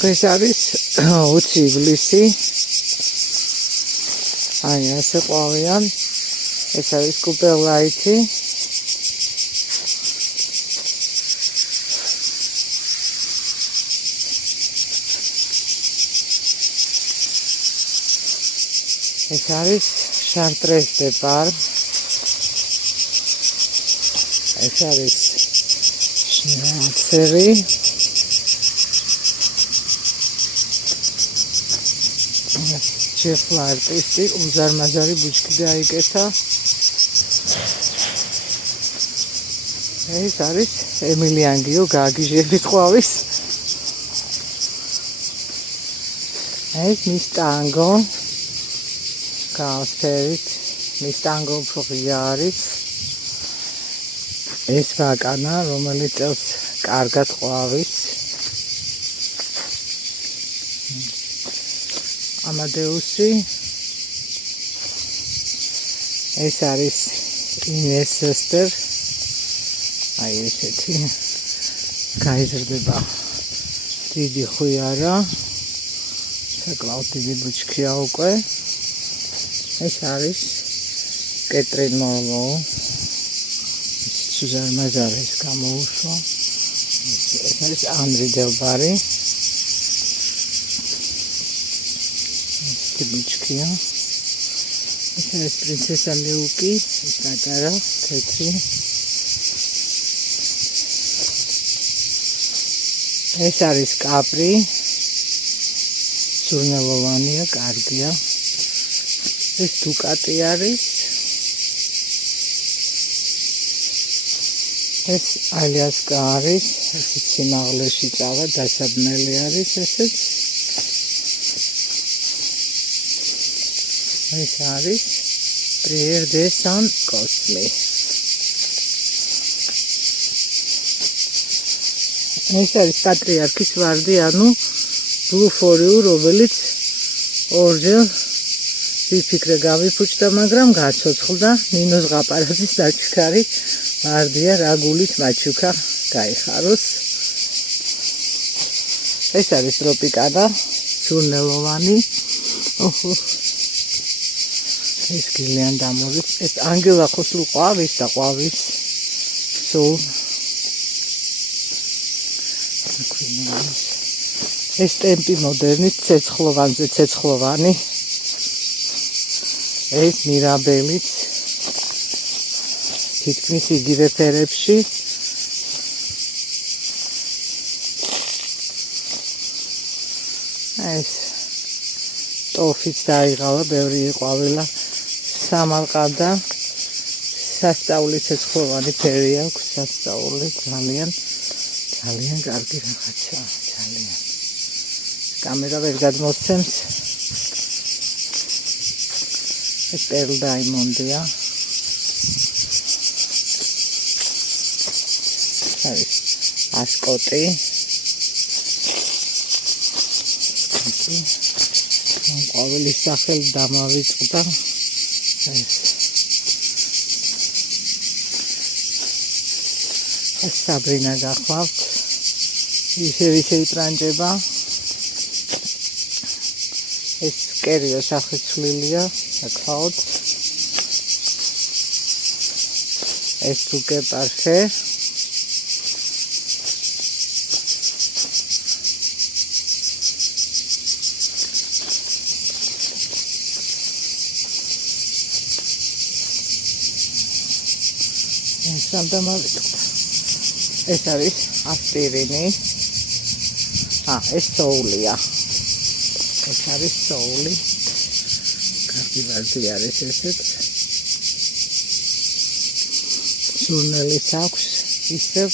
დღეს არის 20 ივლისი. აი ასე ყვავიან. ეს არის კუპელაითი. ეს არის შარტრეს დეპარ. ეს არის შნაცერი. ჩეფლა არტისტი უზარმაზარი ბუჩქი დაიკეთა. ეს არის ემილიანგიო გაგიჟების ყვავის. ეს მის ტანგო გაოსფერით მის ტანგო უფრო ღია არის. ეს ვაკანა რომელიც წელს კარგად ყვავის. ამადეუსი ეს არის ინესესტერ. აი ესეთი გაიზრდება დიდი ხუიარა, საკმაოდ დიდი ბუჩქია უკვე. ეს არის კეტრინ მორლო. სუზარმაზარის გამოუშვა. ეს არის ანრი დელბარი. ბუჩქია. ეს არის პრინცესა მიუკი, ეს პატარა თეთრი. ეს არის კაპრი. სურნელოვანია, კარგია. ეს დუკატი არის. ეს ალიასკა არის, ეს სიმაღლეში წავა, დასაბნელი არის ესეც. ეს არის პრიერ დე სან კოსმი. ეს არის პატრიარქის ვარდი, ანუ ბლუფორიუ, რომელიც ორჯერ ვიფიქრე გავიფუჭდა, მაგრამ გაცოცხლდა. ნინოს ღაპარაძის დაჩქარი ვარდია, რაგულით მაჩუკა გაიხაროს. ეს არის ტროპიკანა, სურნელოვანი. ეს გილიან დამოვის. ეს ანგელა ხოსლუ ყვავის და ყვავის სულ. ეს ტემპი მოდერნით ცეცხლოვანზე ცეცხლოვანი. ეს მირაბელით თითქმის იგივე ფერებში. ეს ტოფიც დაიღალა, ბევრი იყვავილა. სამალყადა სასწაული ცეცხლოვანი ფერი აქვს. სასწაული ძალიან კარგი რაღაცაა, ძალიან. კამერა ვერ გადმოსცემს. ეს პერლ დაიმონდია. არის ასკოტი. ყოველი სახელი დამავიწყდა. ეს საბრინა გახლავთ. ისე იპრანჭება. ეს კერიო სახით ცვლილია, გახლავთ. ეს თუკე პარფე. ეს არის ასპირინი. ეს სოულია. ეს არის სოული. კარგი ვარდი არის ესეც. სურნელიც აქვს ისევ.